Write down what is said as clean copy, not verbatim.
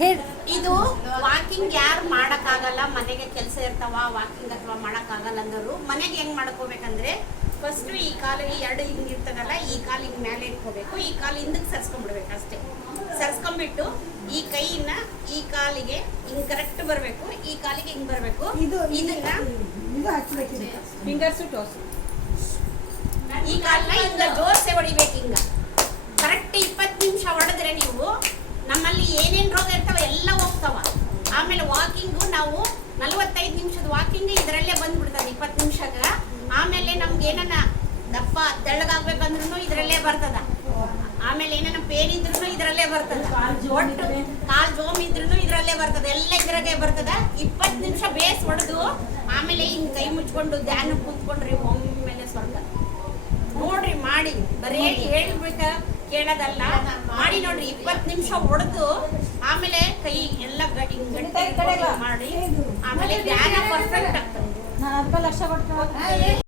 ಹೇಳಿ. ಇದು ವಾಕಿಂಗ್ ಯಾರು ಮಾಡಕ್ಕಾಗಲ್ಲ, ಮನೆಗೆ ಕೆಲಸ ಇರ್ತಾವ, ವಾಕಿಂಗ್ ಅಥವಾ ಮಾಡಕ್ಕಾಗಲ್ಲ ಅಂದವರು ಮನೆಗೆ ಹೆಂಗ್ ಮಾಡ್ಕೋಬೇಕಂದ್ರೆ ಫಸ್ಟ್ ಈ ಕಾಲಿಗೆ ಎರಡು ಹಿಂಗ್ ಇರ್ತದಲ್ಲ, ಈ ಕಾಲು ಹಿಂಗ್ ಮೇಲೆ ಇಟ್ಕೋಬೇಕು, ಈ ಕಾಲು ಹಿಂದಕ್ಕೆ ಸರ್ಸ್ಕೊಂಡ್ಬಿಡ್ಬೇಕು ಅಷ್ಟೇ. ಸರ್ಸ್ಕೊಂಡ್ಬಿಟ್ಟು ಈ ಕೈನ ಈ ಕಾಲಿಗೆ ಹಿಂಗ್ ಕರೆಕ್ಟ್ ಬರಬೇಕು, ಈ ಕಾಲಿಗೆ ಹಿಂಗ್ ಬರಬೇಕು. ಇದನ್ನ ಫಿಂಗರ್ಸ್ ಟೋಸ್ ಈ ಕಾಲನ್ನ ಹಿಂಗ ಜೋರ್ಸೆ ಹೊಡಿಬೇಕು. ಹಿಂಗ ಕರೆಕ್ಟ್ 20 ನಿಮಿಷ ಹೊಡೆದ್ರೆ ನೀವು ನಮ್ಮಲ್ಲಿ ಏನೇನು ರೋಗ ಇರ್ತಾವ ಎಲ್ಲ ಹೋಗ್ತಾವ. ಆಮೇಲೆ ವಾಕಿಂಗು ನಾವು 45 ನಿಮಿಷದ ವಾಕಿಂಗ್ ಇದರಲ್ಲೇ ಬಂದ್ಬಿಡ್ತದೆ 20 ನಿಮಿಷಕ್ಕೆ. ಆಮೇಲೆ ನಮ್ಗೆ ಏನನ್ನ ದಪ್ಪ ತೆಳ್ಳಗಾಗ್ಬೇಕಂದ್ರೂ ಇದರಲ್ಲೇ ಬರ್ತದ. ಆಮೇಲೆ ಏನನ್ನ ಪೇನ್ ಇದ್ರೂ ಇದರಲ್ಲೇ ಬರ್ತದ. ಒಟ್ಟು ಕಾಲ್ ಜೋಮ್ ಇದ್ರೂ ಇದರಲ್ಲೇ ಬರ್ತದೆ, ಎಲ್ಲ ಇದ್ರಾಗೆ ಬರ್ತದ. 20 ನಿಮಿಷ ಬೇಸ್ ಹೊಡೆದು ಆಮೇಲೆ ಹಿಂಗ್ ಕೈ ಮುಚ್ಕೊಂಡು ಧ್ಯಾನ ಕೂತ್ಕೊಂಡ್ರಿ ಒಮ್ಮೆಲೆ ಸ್ವರ್ಗ ನೋಡ್ರಿ. ಮಾಡಿ ಬರೀ ಹೇಳ್ಬೇಕ ಕೇಳೋದಲ್ಲ, ಮಾಡಿ ನೋಡ್ರಿ. 20 ನಿಮಿಷ ಹೊಡೆದು ಆಮೇಲೆ ಕೈ ಎಲ್ಲ ಗಟ್ಟಿ ಮಾಡಿ ಆಮೇಲೆ ಧ್ಯಾನ ಪರ್ಫೆಕ್ಟ್ ಆಗ್ತದೆ. ನಾನು 10 ಲಕ್ಷ ಕೊಡ್ತೇನೆ.